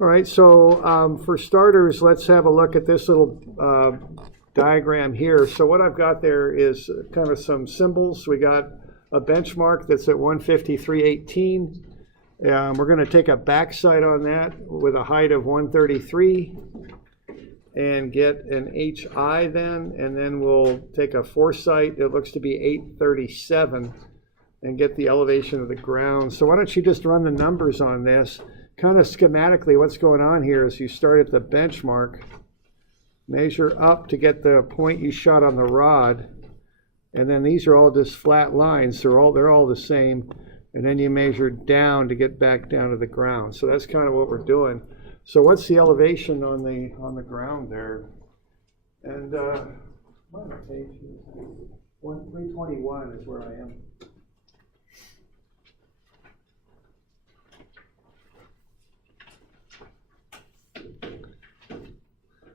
All right, so for starters, let's have a look at this little diagram here. So what I've got there is kind of some symbols. We got a benchmark that's at 153.18. We're going to take a backside on that with a height of 133 and get an HI then, and then we'll take a foresight that looks to be 837 and get the elevation of the ground. So why don't you just run the numbers on this? Kind of schematically, what's going on here is you start at the benchmark, measure up to get the point you shot on the rod, and then these are all just flat lines, so they're all the same, and then you measure down to get back down to the ground. So that's kind of what we're doing. So what's the elevation on the ground there? And what page is it? 321 is where I am.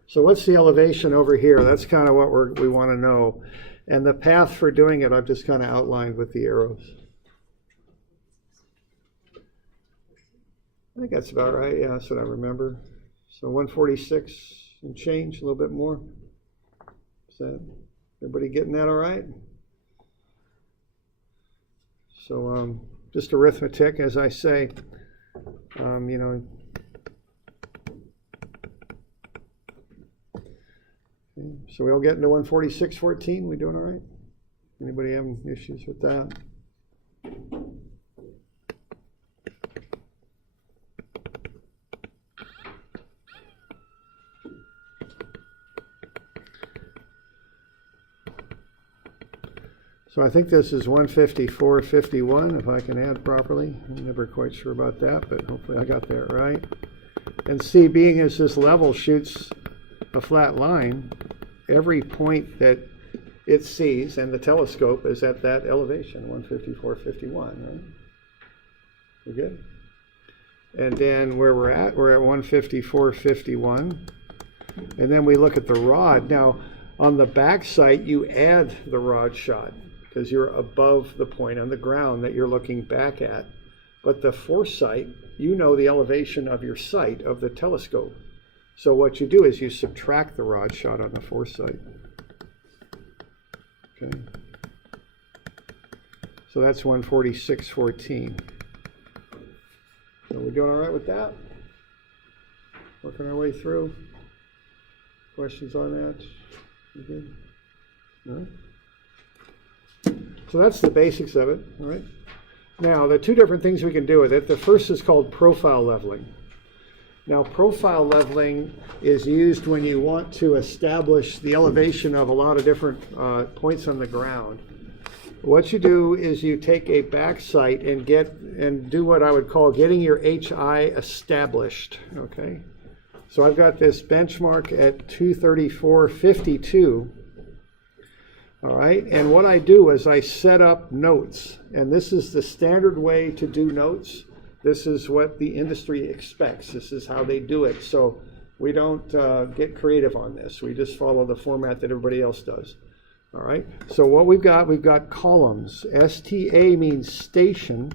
So what's the elevation over here? That's kind of what we want to know. And the path for doing it, I've just kind of outlined with the arrows. I think that's about right. Yeah, that's what I remember. So 146 and change, a little bit more. Is that, everybody getting that all right? So just arithmetic, as I say, you know. So we all get into 146.14. We doing all right? Anybody having issues with that? So I think this is 154.51, if I can add properly. I'm never quite sure about that, but hopefully I got that right. And C, being as this level shoots a flat line, every point that it sees and the telescope is at that elevation, 154.51, right? We're good? And then where we're at 154.51. And then we look at the rod. Now, on the back sight, you add the rod shot because you're above the point on the ground that you're looking back at. But the foresight, you know the elevation of your sight of the telescope. So what you do is you subtract the rod shot on the foresight. Okay. So that's 146.14. So we're doing all right with that? Working our way through. Questions on that? You good? No? So that's the basics of it, all right? Now, the two different things we can do with it. The first is called profile leveling. Now, profile leveling is used when you want to establish the elevation of a lot of different points on the ground. What you do is you take a back sight and do what I would call getting your HI established, okay? So I've got this benchmark at 234.52. All right, and what I do is I set up notes, and this is the standard way to do notes. This is what the industry expects. This is how they do it. So we don't get creative on this. We just follow the format that everybody else does. All right, so what we've got columns. STA means station,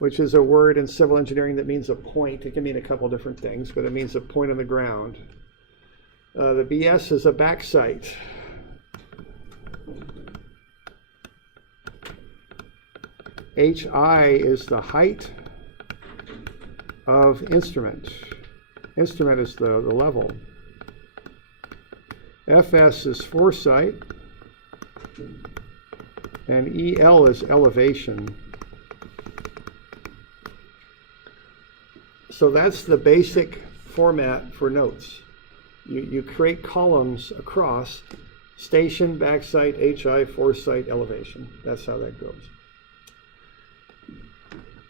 which is a word in civil engineering that means a point. It can mean a couple different things, but it means a point on the ground. The BS is a back sight. HI is the height of instrument. Instrument is the level. FS is foresight. And EL is elevation. So that's the basic format for notes. You create columns across station, backsight, HI, foresight, elevation. That's how that goes.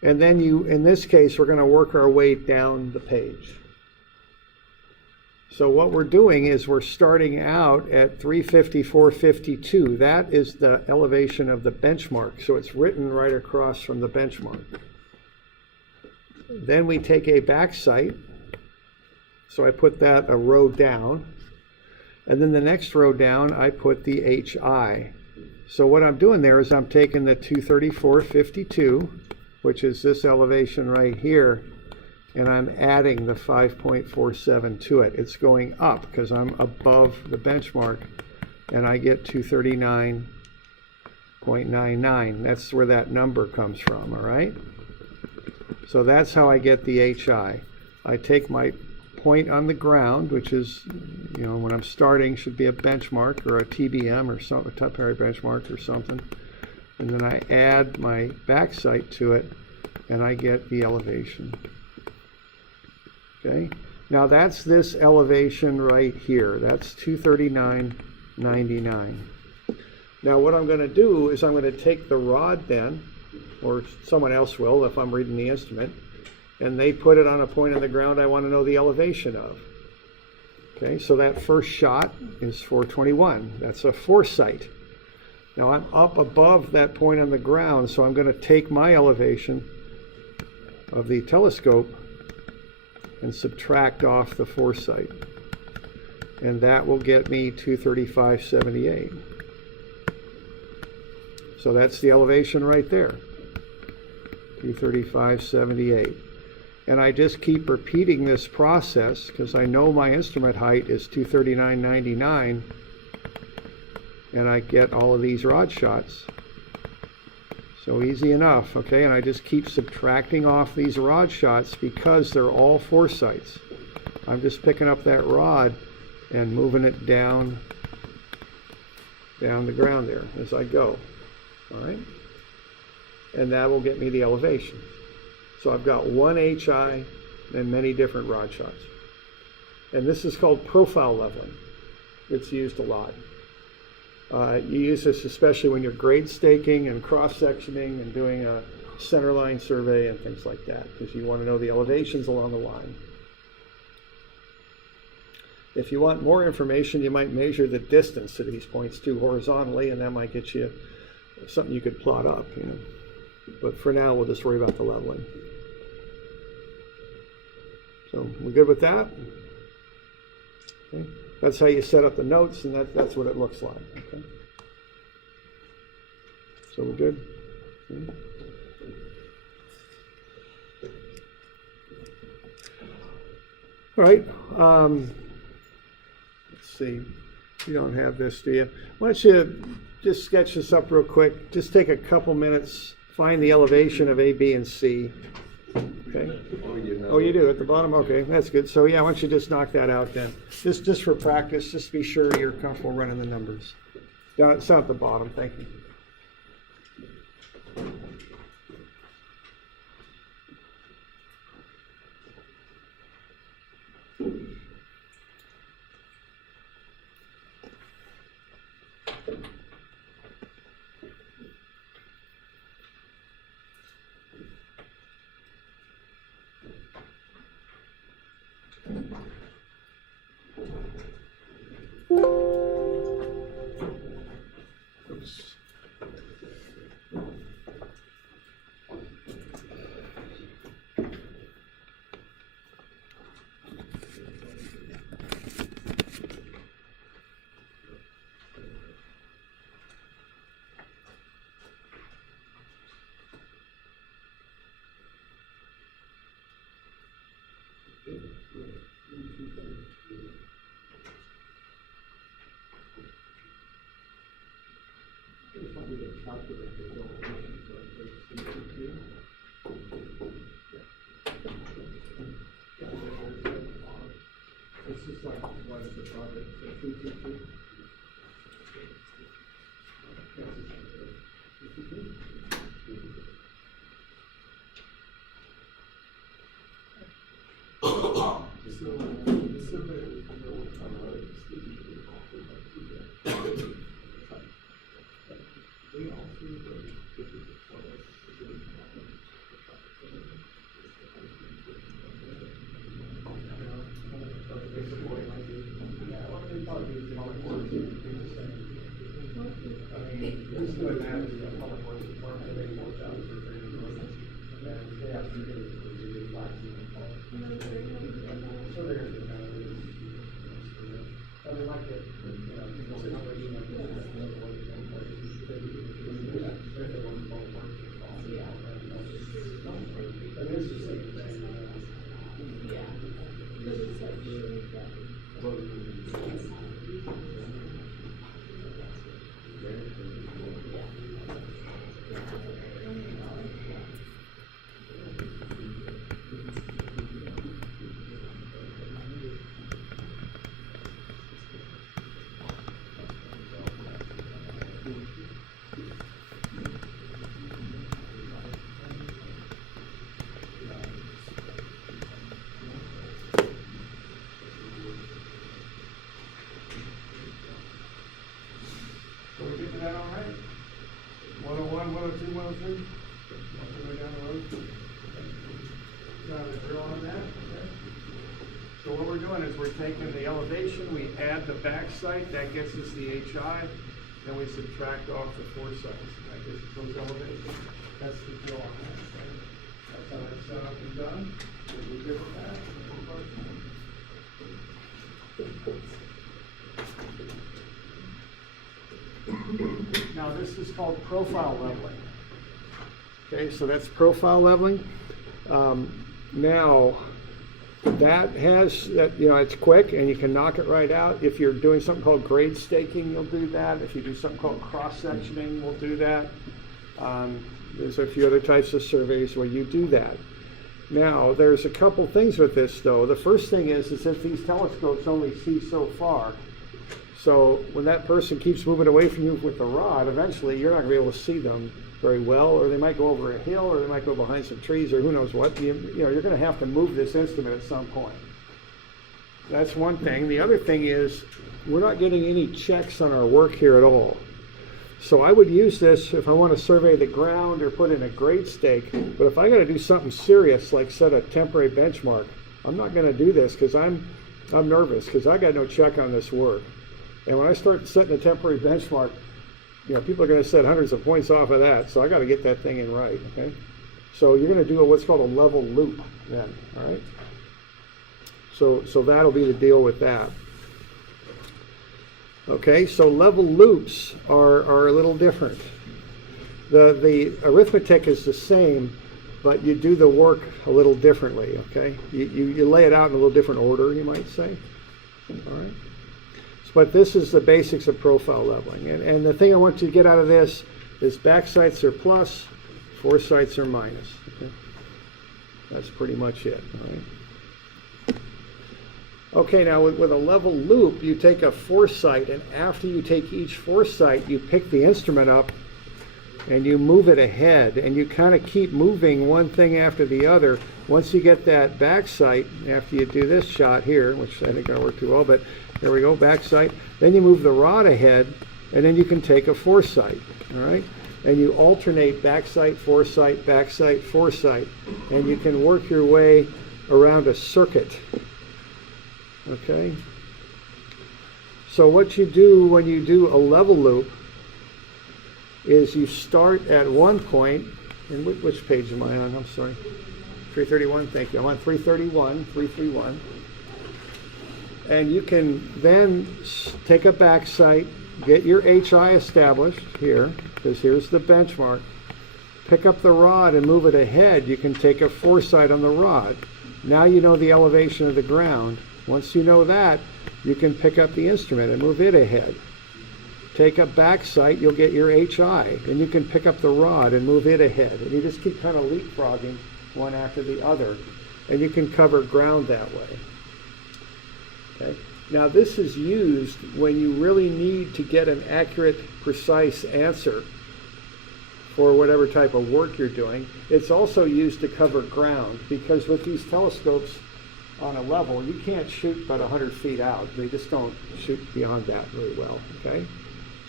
And then in this case, we're going to work our way down the page. So what we're doing is we're starting out at 354.52. That is the elevation of the benchmark. So it's written right across from the benchmark. Then we take a back sight. So I put that a row down. And then the next row down, I put the HI. So what I'm doing there is I'm taking the 234.52, which is this elevation right here, and I'm adding the 5.47 to it. It's going up because I'm above the benchmark, and I get 239.99. That's where that number comes from, all right? So that's how I get the HI. I take my point on the ground, which is, when I'm starting, should be a benchmark or a TBM or a temporary benchmark or something. And then I add my back sight to it, and I get the elevation. Okay? Now that's this elevation right here. That's 239.99. Now what I'm going to do is I'm going to take the rod then, or someone else will if I'm reading the instrument, and they put it on a point on the ground I want to know the elevation of. Okay, so that first shot is 421. That's a foresight. Now I'm up above that point on the ground, so I'm going to take my elevation of the telescope and subtract off the foresight. And that will get me 235.78. So that's the elevation right there, 235.78. And I just keep repeating this process because I know my instrument height is 239.99, and I get all of these rod shots. So easy enough, okay? And I just keep subtracting off these rod shots because they're all foresights. I'm just picking up that rod and moving it down the ground there as I go, all right? And that will get me the elevation. So I've got one HI and many different rod shots. And this is called profile leveling. It's used a lot. You use this especially when you're grade staking and cross-sectioning and doing a centerline survey and things like that, because you want to know the elevations along the line. If you want more information, you might measure the distance to these points too horizontally, and that might get you something you could plot up, But for now, we'll just worry about the leveling. So we're good with that? Okay. That's how you set up the notes, and that's what it looks like. Okay. So we're good? Okay. All right. Let's see. You don't have this, do you? Why don't you just sketch this up real quick? Just take a couple minutes. Find the elevation of A, B, and C. Okay. Oh, you do at the bottom? Okay, that's good. So yeah, why don't you just knock that out then? Just for practice, just be sure you're comfortable running the numbers. It's down at the bottom. Thank you. That all right? 101, 102, 103? All the way down the road? Got the drill on that? Okay. So what we're doing is we're taking the elevation, we add the back sight, that gets us the HI, then we subtract off the foresights. That gets us those elevations. That's the drill on that. Okay? That's how that's set up and done. We're good with that. Now this is called profile leveling. Okay, so that's profile leveling. Now that has that, you know, it's quick and you can knock it right out. If you're doing something called grade staking, you'll do that. If you do something called cross sectioning, we'll do that. There's a few other types of surveys where you do that. Now there's a couple things with this though. The first thing is that these telescopes only see so far. So when that person keeps moving away from you with the rod, eventually you're not going to be able to see them very well, or they might go over a hill, or they might go behind some trees, or who knows what. You know, you're going to have to move this instrument at some point. That's one thing. The other thing is we're not getting any checks on our work here at all. So I would use this if I want to survey the ground or put in a grade stake. But if I got to do something serious, like set a temporary benchmark, I'm not going to do this because I'm nervous because I got no check on this work. And when I start setting a temporary benchmark, you know, people are going to set hundreds of points off of that. So I got to get that thing in right, okay? So you're going to do what's called a level loop then, all right? So that'll be the deal with that. Okay, so level loops are a little different. The arithmetic is the same, but you do the work a little differently, okay? You lay it out in a little different order, you might say, all right? But this is the basics of profile leveling. And the thing I want you to get out of this is back sights are plus, foresights are minus. Okay? That's pretty much it. All right? Okay, now with a level loop, you take a foresight, and after you take each foresight, you pick the instrument up and you move it ahead, and you kind of keep moving one thing after the other. Once you get that back sight, after you do this shot here, which I think I worked too well, but there we go, back sight. Then you move the rod ahead, and then you can take a foresight, all right? And you alternate back sight, foresight, and you can work your way around a circuit, okay? So what you do when you do a level loop is you start at one point, and which page am I on? I'm sorry. 331, thank you. I'm on 331. And you can then take a back sight, get your HI established here, because here's the benchmark. Pick up the rod and move it ahead. You can take a foresight on the rod. Now you know the elevation of the ground. Once you know that, you can pick up the instrument and move it ahead. Take a back sight, you'll get your HI, and you can pick up the rod and move it ahead. And you just keep kind of leapfrogging one after the other, and you can cover ground that way. Okay. Now this is used when you really need to get an accurate, precise answer for whatever type of work you're doing. It's also used to cover ground, because with these telescopes on a level, you can't shoot about 100 feet out. They just don't shoot beyond that very well, okay?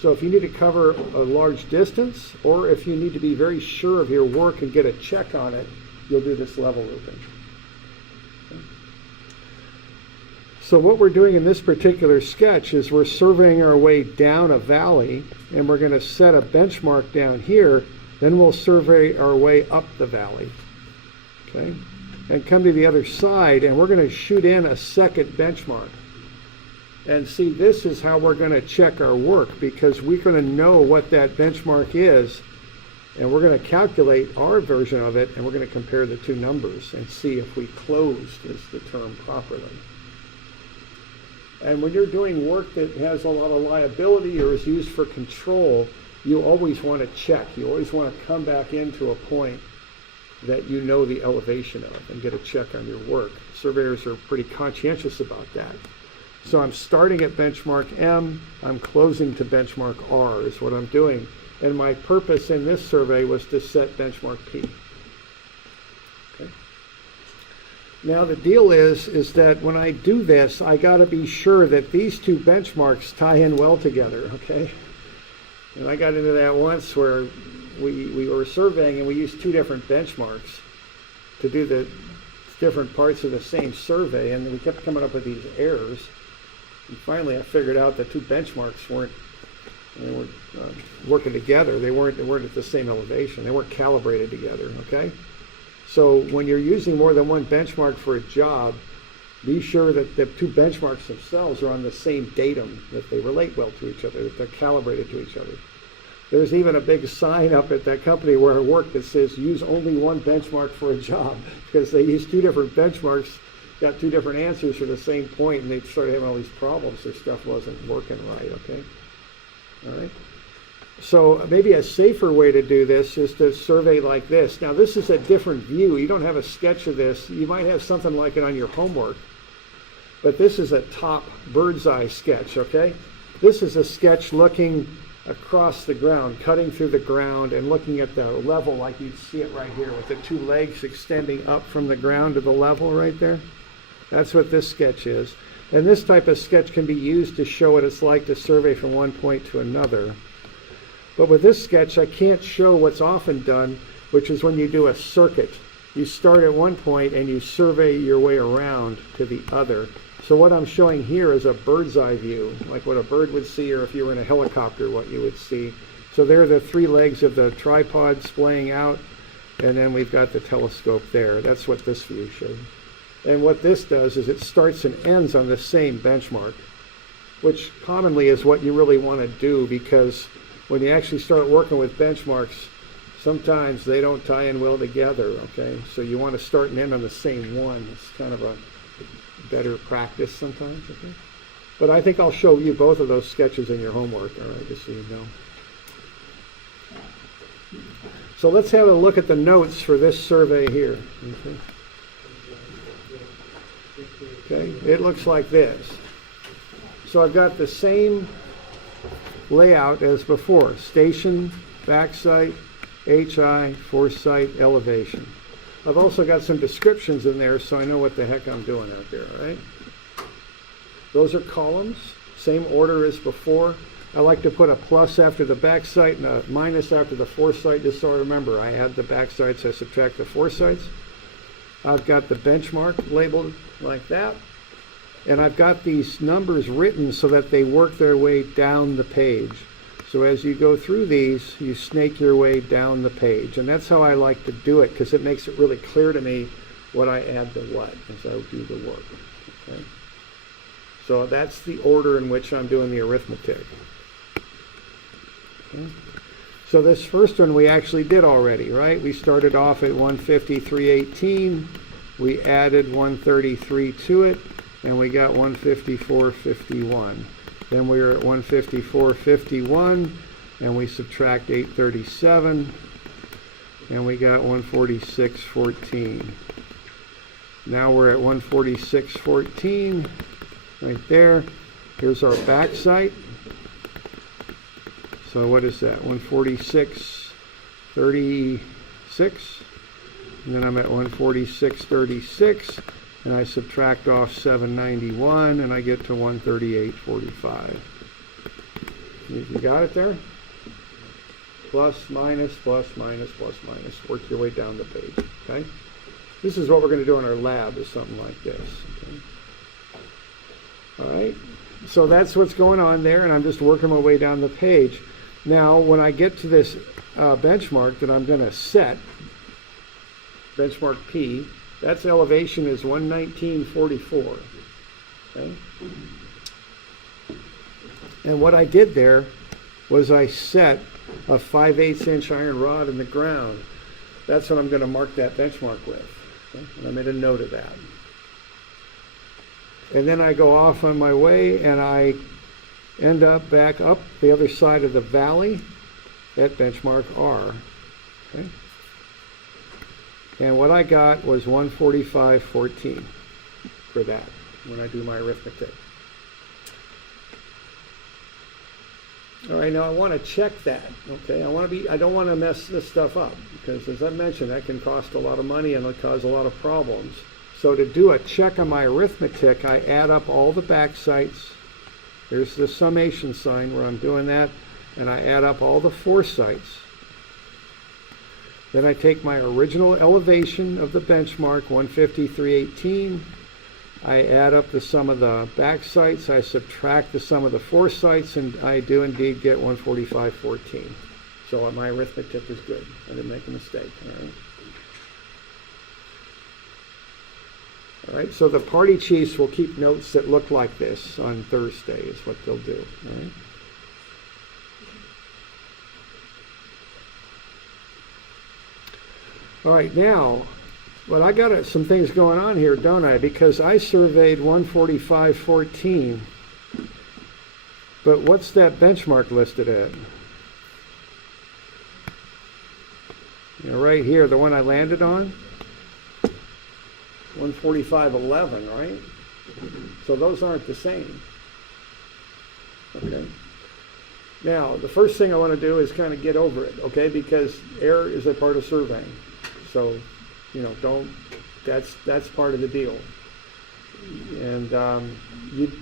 So if you need to cover a large distance, or if you need to be very sure of your work and get a check on it, you'll do this level looping. Okay. So what we're doing in this particular sketch is we're surveying our way down a valley, and we're going to set a benchmark down here, then we'll survey our way up the valley, okay? And come to the other side, and we're going to shoot in a second benchmark. And see, this is how we're going to check our work, because we're going to know what that benchmark is, and we're going to calculate our version of it, and we're going to compare the two numbers and see if we closed, is the term, properly. And when you're doing work that has a lot of liability or is used for control, you always want to check. You always want to come back into a point that you know the elevation of and get a check on your work. Surveyors are pretty conscientious about that. So I'm starting at benchmark M, I'm closing to benchmark R is what I'm doing. And my purpose in this survey was to set benchmark P. Okay. Now the deal is that when I do this, I got to be sure that these two benchmarks tie in well together, okay? And I got into that once where we were surveying and we used two different benchmarks to do the different parts of the same survey, and we kept coming up with these errors. And finally I figured out that two benchmarks weren't working together. They weren't at the same elevation. They weren't calibrated together, okay? So when you're using more than one benchmark for a job, be sure that the two benchmarks themselves are on the same datum, that they relate well to each other, that they're calibrated to each other. There's even a big sign up at that company where I work that says use only one benchmark for a job, because they use two different benchmarks, got two different answers for the same point, and they started having all these problems. Their stuff wasn't working right, okay? All right. So maybe a safer way to do this is to survey like this. Now this is a different view. You don't have a sketch of this. You might have something like it on your homework. But this is a top bird's eye sketch, okay? This is a sketch looking across the ground, cutting through the ground and looking at the level like you'd see it right here with the two legs extending up from the ground to the level right there. That's what this sketch is. And this type of sketch can be used to show what it's like to survey from one point to another. But with this sketch, I can't show what's often done, which is when you do a circuit. You start at one point and you survey your way around to the other. So what I'm showing here is a bird's eye view, like what a bird would see, or if you were in a helicopter, what you would see. So there are the three legs of the tripod splaying out, and then we've got the telescope there. That's what this view shows. And what this does is it starts and ends on the same benchmark, which commonly is what you really want to do, because when you actually start working with benchmarks, sometimes they don't tie in well together, okay? So you want to start and end on the same one. It's kind of a better practice sometimes, okay? But I think I'll show you both of those sketches in your homework, all right, just so you know. So let's have a look at the notes for this survey here, okay? Okay, it looks like this. So I've got the same layout as before: station, back site, HI, foresight, elevation. I've also got some descriptions in there so I know what the heck I'm doing out there, all right? Those are columns, same order as before. I like to put a plus after the back site and a minus after the foresight, just so I remember I add the back sites, I subtract the foresights. I've got the benchmark labeled like that, and I've got these numbers written so that they work their way down the page. So as you go through these, you snake your way down the page, and that's how I like to do it, because it makes it really clear to me what I add to what as I do the work. Okay? So that's the order in which I'm doing the arithmetic. Okay? So this first one we actually did already, right? We started off at 153.18, we added 133 to it, and we got 154.51. Then we were at 154.51, and we subtract 837, and we got 146.14. Now we're at 146.14, right there. Here's our back site. So what is that? 146.36, and then I'm at 146.36, and I subtract off 791, and I get to 138.45. You got it there? Plus, minus, plus, minus, plus, minus. Work your way down the page, okay? This is what we're going to do in our lab, is something like this, okay? All right, so that's what's going on there, and I'm just working my way down the page. Now, when I get to this benchmark that I'm going to set, benchmark P, that's elevation is 119.44. Okay? And what I did there was I set a 5/8 inch iron rod in the ground. That's what I'm going to mark that benchmark with. Okay? And I made a note of that. and then I go off on my way, and I end up back up the other side of the valley at benchmark R. Okay? And what I got was 145.14 for that when I do my arithmetic. All right, now I want to check that. Okay, I don't want to mess this stuff up, because as I mentioned, that can cost a lot of money and it'll cause a lot of problems. So to do a check on my arithmetic, I add up all the back sights. There's the summation sign where I'm doing that, and I add up all the four sights. Then I take my original elevation of the benchmark, 153.18. I add up the sum of the back sights, I subtract the sum of the four sights, and I do indeed get 145.14. So my arithmetic is good. I didn't make a mistake. All right, so the party chiefs will keep notes that look like this on Thursday is what they'll do. All right. All right, now, well, I got some things going on here, don't I? Because I surveyed 145.14, but what's that benchmark listed at? You know, right here, the one I landed on, 145.11, right? So those aren't the same. Okay. Now, the first thing I want to do is kind of get over it, okay? Because error is a part of surveying. So, you know, that's part of the deal. And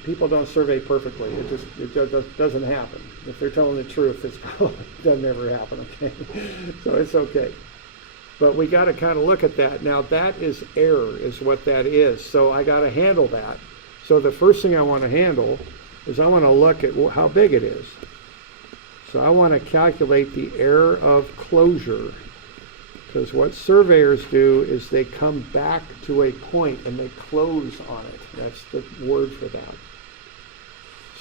people don't survey perfectly. It just doesn't happen. If they're telling the truth, it doesn't ever happen, okay? So it's okay. But we got to kind of look at that. Now, that is error, is what that is. So I got to handle that. So the first thing I want to handle is I want to look at how big it is. So I want to calculate the error of closure. Because what surveyors do is they come back to a point and they close on it. That's the word for that.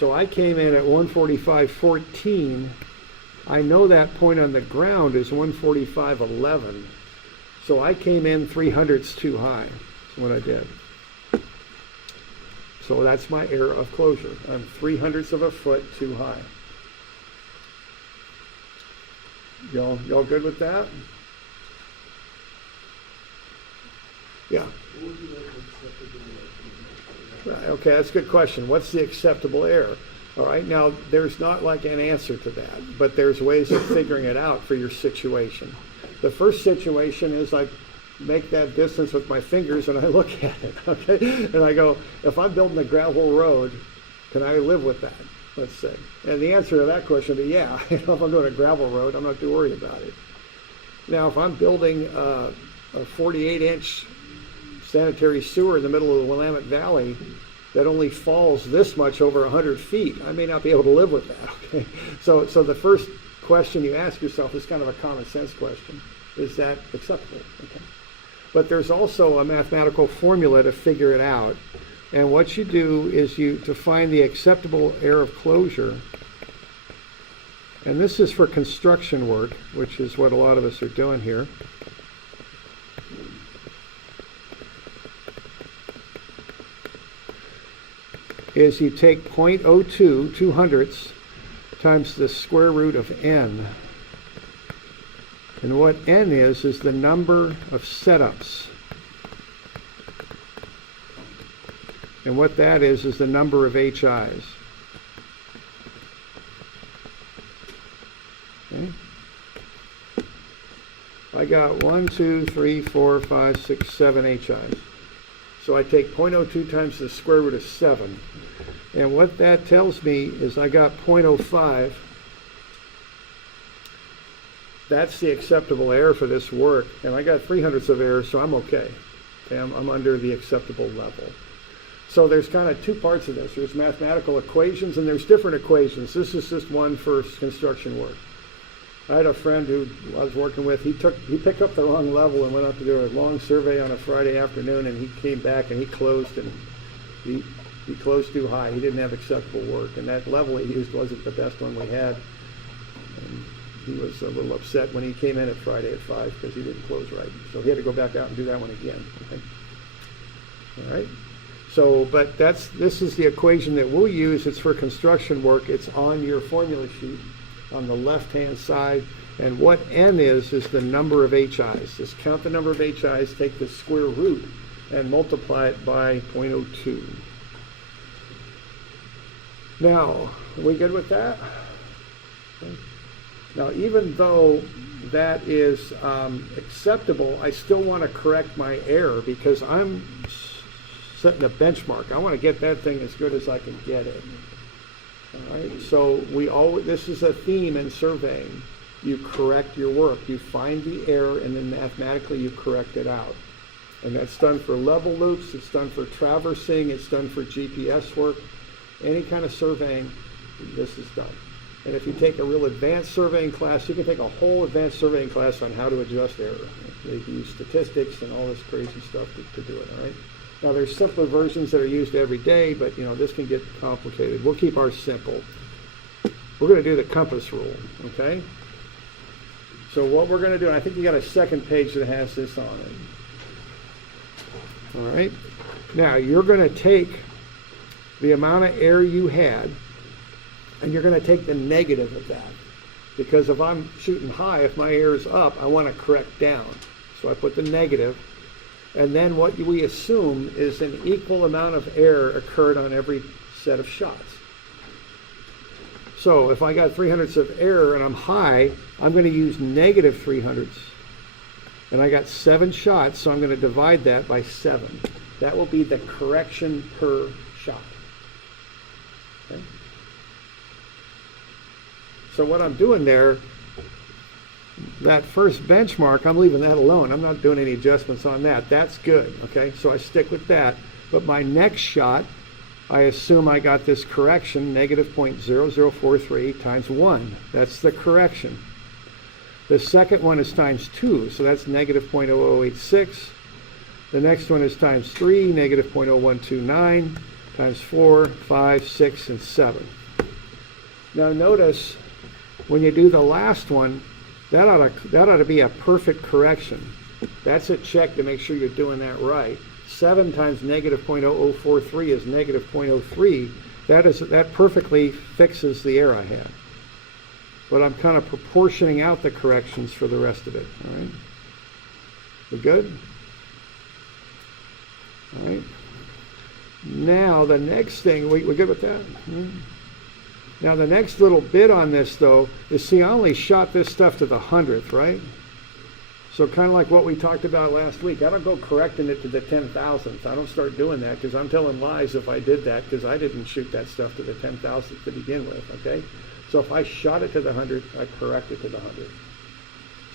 So I came in at 145.14. I know that point on the ground is 145.11. So I came in 3/100ths too high. That's what I did. So that's my error of closure. I'm 3/100ths of a foot too high. Y'all good with that? Yeah. Okay, that's a good question. What's the acceptable error? All right, now there's not like an answer to that, but there's ways of figuring it out for your situation. The first situation is I make that distance with my fingers and I look at it, okay? And I go, if I'm building a gravel road, can I live with that, let's say? And the answer to that question would be yeah. If I'm doing a gravel road, I'm not too worried about it. Now, if I'm building a 48-inch sanitary sewer in the middle of the Willamette Valley that only falls this much over 100 feet, I may not be able to live with that, okay? So the first question you ask yourself is kind of a common sense question. Is that acceptable? Okay. But there's also a mathematical formula to figure it out. And what you do is to find the acceptable error of closure, and this is for construction work, which is what a lot of us are doing here. Is you take 0.02, 2/100ths, times the square root of n. And what n is the number of setups. And what that is the number of HIs. Okay. I got 1, 2, 3, 4, 5, 6, 7 HIs. So I take 0.02 times the square root of 7. And what that tells me is I got 0.05. That's the acceptable error for this work. And I got 3/100ths of error, so I'm okay. Okay, I'm under the acceptable level. So there's kind of two parts of this. There's mathematical equations and there's different equations. This is just one for construction work. I had a friend who I was working with, he picked up the wrong level and went out to do a long survey on a Friday afternoon, and he came back and he closed, and he closed too high. He didn't have acceptable work, and that level he used wasn't the best one we had. And he was a little upset when he came in at Friday at 5 because he didn't close right. So he had to go back out and do that one again. Okay. All right. So, but this is the equation that we'll use. It's for construction work. It's on your formula sheet on the left-hand side. And what n is the number of HIs. Just count the number of HIs, take the square root, and multiply it by 0.02. Now, are we good with that? Okay. Now, even though that is acceptable, I still want to correct my error because I'm setting a benchmark. I want to get that thing as good as I can get it. All right. So this is a theme in surveying. You correct your work. You find the error, and then mathematically you correct it out. And that's done for level loops. It's done for traversing. It's done for GPS work. Any kind of surveying, this is done. And if you take a real advanced surveying class, you can take a whole advanced surveying class on how to adjust error. They use statistics and all this crazy stuff to do it, all right? Now, there's simpler versions that are used every day, but, this can get complicated. We'll keep ours simple. We're going to do the compass rule, okay? So what we're going to do, and I think you got a second page that has this on it. All right? Now, you're going to take the amount of error you had, and you're going to take the negative of that. Because if I'm shooting high, if my error is up, I want to correct down. So I put the negative, and then what we assume is an equal amount of error occurred on every set of shots. So if I got 300ths of error and I'm high, I'm going to use negative 300ths. And I got 7 shots, so I'm going to divide that by 7. That will be the correction per shot. Okay? So what I'm doing there, that first benchmark, I'm leaving that alone. I'm not doing any adjustments on that. That's good, okay? So I stick with that. But my next shot, I assume I got this correction, negative 0.0043 times 1. That's the correction. The second one is times 2, so that's negative 0.0086. The next one is times 3, negative 0.0129, times 4, 5, 6, and 7. Now notice, when you do the last one, that ought to be a perfect correction. That's a check to make sure you're doing that right. 7 times negative 0.0043 is negative 0.03. That perfectly fixes the error I had. But I'm kind of proportioning out the corrections for the rest of it. All right? We good? All right. Now the next thing, we good with that? Now the next little bit on this though is, see, I only shot this stuff to the 100th, right? So kind of like what we talked about last week. I don't go correcting it to the 10,000th. I don't start doing that because I'm telling lies if I did that, because I didn't shoot that stuff to the 10,000th to begin with, okay? So if I shot it to the 100th, I correct it to the 100th.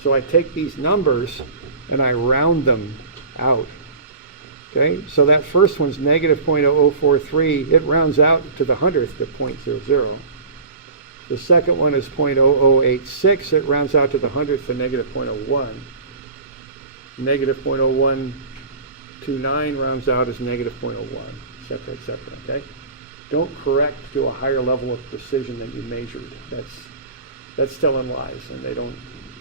So I take these numbers and I round them out. Okay, so that first one's negative 0.0043. It rounds out to the 100th to 0.00. The second one is 0.0086. It rounds out to the 100th to negative 0.01. Negative 0.0129 rounds out as negative 0.01, etc., etc. Okay, don't correct to a higher level of precision than you measured. That's telling lies, and they don't.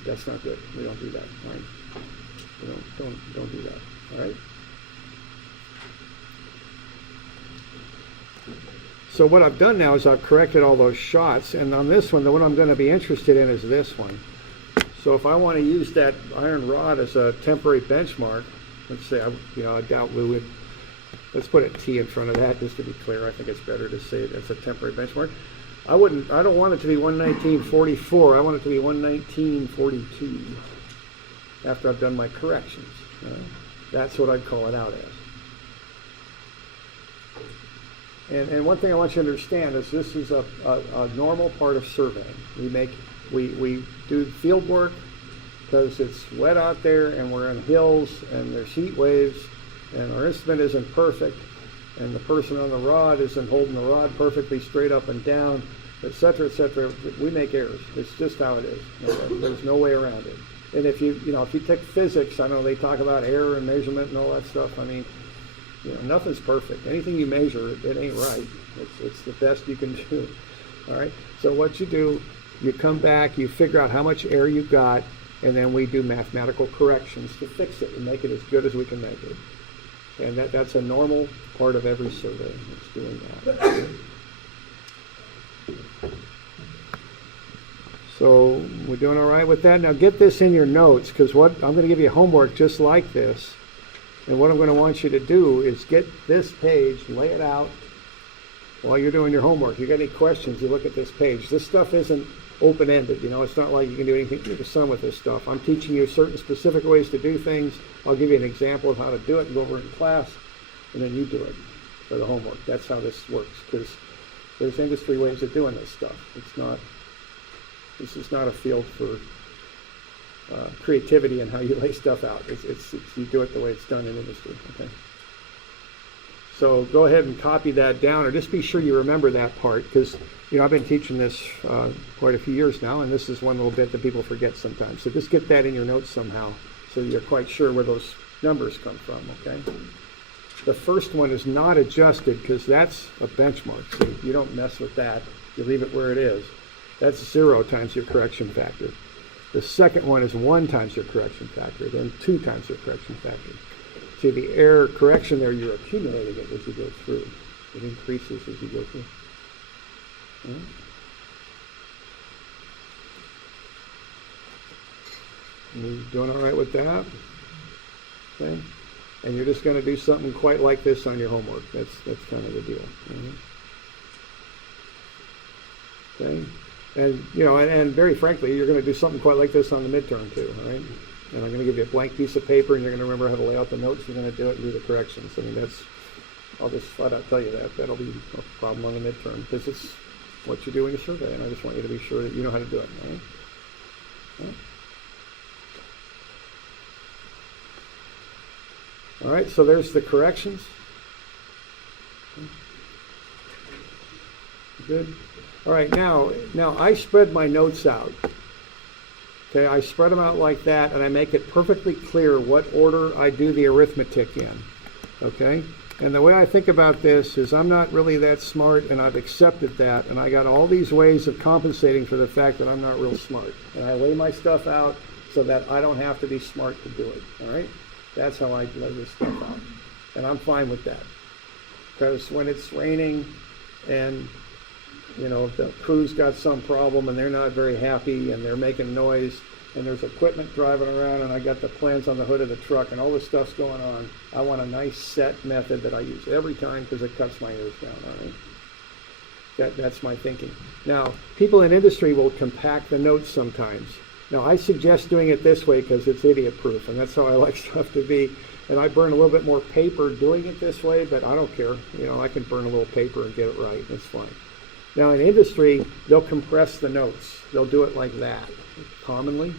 That's not good. We don't do that. Right? We don't do that. All right. So what I've done now is I've corrected all those shots, and on this one, the one I'm going to be interested in is this one. So if I want to use that iron rod as a temporary benchmark, let's say, I doubt we would, let's put a T in front of that just to be clear. I think it's better to say that's a temporary benchmark. I don't want it to be 119.44. I want it to be 119.42 after I've done my corrections. That's what I'd call it out as. And one thing I want you to understand is this is a normal part of surveying. We do field work because it's wet out there and we're in hills and there's heat waves and our instrument isn't perfect and the person on the rod isn't holding the rod perfectly straight up and down, etc., etc. We make errors. It's just how it is. There's no way around it. And if you take physics, I know they talk about error and measurement and all that stuff. I mean, nothing's perfect. Anything you measure, it ain't right. It's the best you can do. All right. So what you do, you come back, you figure out how much error you got, and then we do mathematical corrections to fix it and make it as good as we can make it. And that's a normal part of every survey. It's doing that. So we're doing all right with that. Now get this in your notes, because what I'm going to give you homework just like this. And what I'm going to want you to do is get this page, lay it out while you're doing your homework. If you got any questions, you look at this page. This stuff isn't open-ended. You know, it's not like you can do anything under the sun with this stuff. I'm teaching you certain specific ways to do things. I'll give you an example of how to do it and go over it in class, and then you do it for the homework. That's how this works, because there's industry ways of doing this stuff. This is not a field for creativity and how you lay stuff out. It's you do it the way it's done in industry. Okay. So go ahead and copy that down, or just be sure you remember that part, because I've been teaching this quite a few years now, and this is one little bit that people forget sometimes. So just get that in your notes somehow, so you're quite sure where those numbers come from. Okay. The first one is not adjusted, because that's a benchmark. So you don't mess with that. You leave it where it is. That's 0 times your correction factor. The second one is 1 times your correction factor, then 2 times your correction factor. See, the error correction there, you're accumulating it as you go through. It increases as you go through. Right. You doing all right with that? Okay. And you're just going to do something quite like this on your homework. That's kind of the deal. Okay. And and very frankly, you're going to do something quite like this on the midterm too, all right? And I'm going to give you a blank piece of paper, and you're going to remember how to lay out the notes. You're going to do it and do the corrections. I mean, I'll just flat out tell you that. That'll be a problem on the midterm, because it's what you do in your survey, and I just want you to be sure that you know how to do it, all right? All right, so there's the corrections. Good. All right, now I spread my notes out. Okay, I spread them out like that, and I make it perfectly clear what order I do the arithmetic in. Okay, and the way I think about this is I'm not really that smart, and I've accepted that, and I got all these ways of compensating for the fact that I'm not real smart. And I lay my stuff out so that I don't have to be smart to do it. All right, that's how I lay this stuff out, and I'm fine with that, because when it's raining and the crew's got some problem and they're not very happy and they're making noise and there's equipment driving around and I got the plans on the hood of the truck and all this stuff's going on, I want a nice set method that I use every time, because it cuts my ears down, all right? That's my thinking. Now, people in industry will compact the notes sometimes. Now, I suggest doing it this way because it's idiot-proof, and that's how I like stuff to be. And I burn a little bit more paper doing it this way, but I don't care. I can burn a little paper and get it right. It's fine. Now, in industry, they'll compress the notes. They'll do it like that, commonly.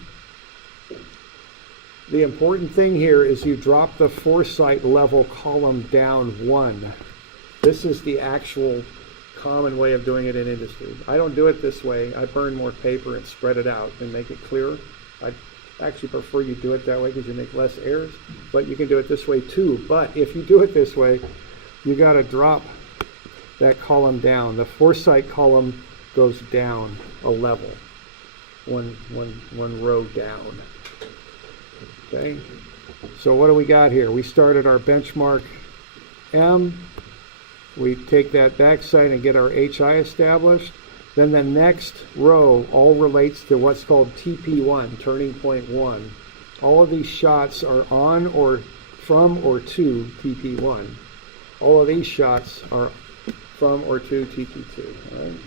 The important thing here is you drop the foresight level column down 1. This is the actual common way of doing it in industry. I don't do it this way. I burn more paper and spread it out and make it clearer. I actually prefer you do it that way because you make less errors, but you can do it this way too. But if you do it this way, you got to drop that column down. The foresight column goes down a level, one row down. Okay, so what do we got here? We started our benchmark M. We take that backside and get our HI established. Then the next row all relates to what's called TP1, turning point 1. All of these shots are on or from or to TP1. All of these shots are from or to TP2. All right?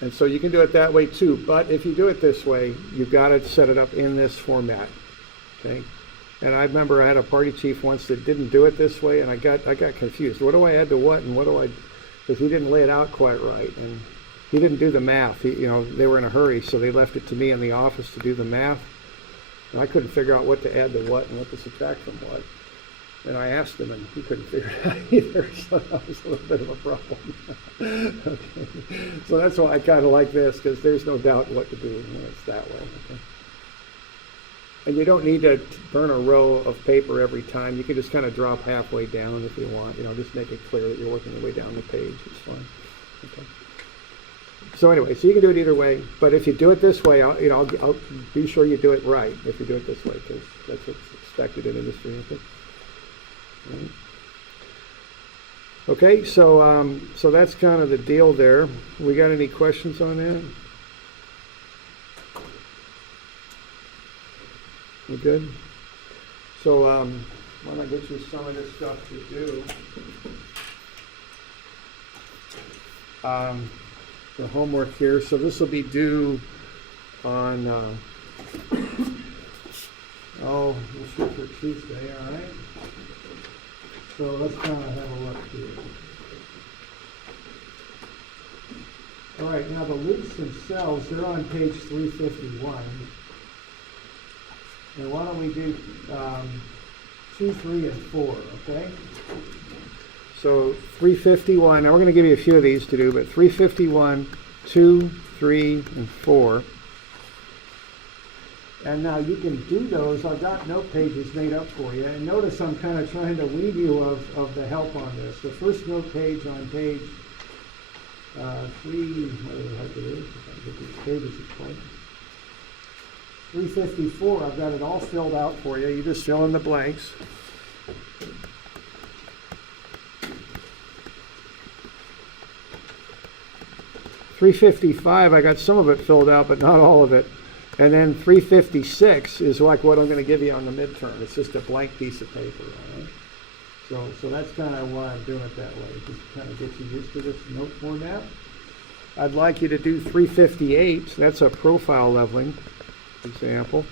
And so you can do it that way too, but if you do it this way, you've got to set it up in this format. Okay? And I remember I had a party chief once that didn't do it this way, and I got confused. What do I add to what, and what do I? Because he didn't lay it out quite right, and he didn't do the math. They were in a hurry, so they left it to me in the office to do the math, and I couldn't figure out what to add to what and what to subtract from what. And I asked him, and he couldn't figure it out either, so that was a little bit of a problem. Okay. So that's why I kind of like this, because there's no doubt what to do when it's that way. Okay. And you don't need to burn a row of paper every time. You can just kind of drop halfway down if you want. Just make it clear that you're working your way down the page. It's fine. Okay. So anyway, so you can do it either way. But if you do it this way, I'll be sure you do it right if you do it this way, because that's what's expected in industry. Okay. All right. Okay, so that's kind of the deal there. We got any questions on that? We good? So why don't I get you some of this stuff to do? The homework here. So this will be due on we'll shoot for Tuesday. All right. So let's kind of have a look here. All right, now the loops themselves, they're on page 351. And why don't we do 2, 3, and 4, okay? So 351, now we're going to give you a few of these to do, but 351, 2, 3, and 4. And now you can do those. I've got note pages made up for you. And notice I'm kind of trying to wean you of the help on this. The first note page on page 3, whatever the heck it is, if I can get these pages at point. 354, I've got it all filled out for you. You just fill in the blanks. $355, I got some of it filled out, but not all of it. And then 356 is like what I'm going to give you on the midterm. It's just a blank piece of paper. All right? So that's kind of why I'm doing it that way, just to kind of get you used to this note format. I'd like you to do 358. That's a profile leveling example.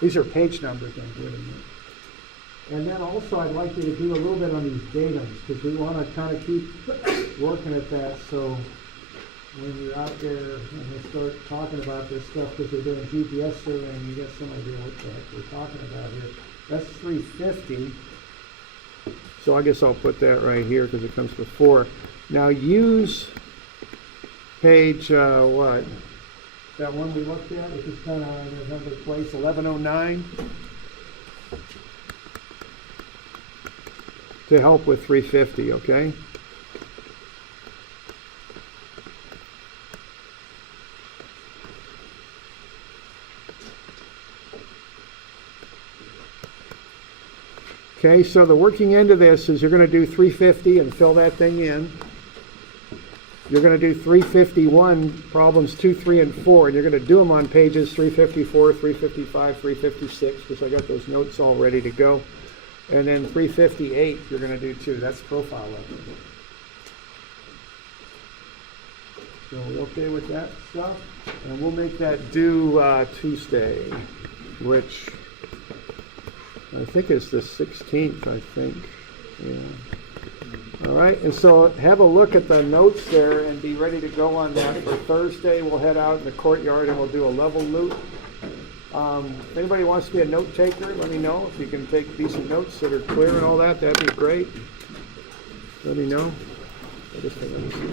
These are page numbers I'm giving you. And then also I'd like you to do a little bit on these datums, because we want to kind of keep working at that. So when you're out there and they start talking about this stuff because they're doing GPS surveying, you get some idea what the heck we're talking about here. That's 350. So I guess I'll put that right here because it comes before. Now use page, what? That one we looked at, which is kind of in another place, 1109. To help with 350, okay? Okay, so the working end of this is you're going to do 350 and fill that thing in. You're going to do 351, problems 2, 3, and 4, and you're going to do them on pages 354, 355, 356, because I got those notes all ready to go. And then 358 you're going to do too. That's profile level. So we okay with that stuff? And we'll make that due Tuesday, which I think it's the 16th, I think. Yeah. All right, and so have a look at the notes there and be ready to go on that. For Thursday, we'll head out in the courtyard and we'll do a level loop. If anybody wants to be a note taker, let me know. If you can take decent notes that are clear and all that, that'd be great. Let me know. I just think let me see.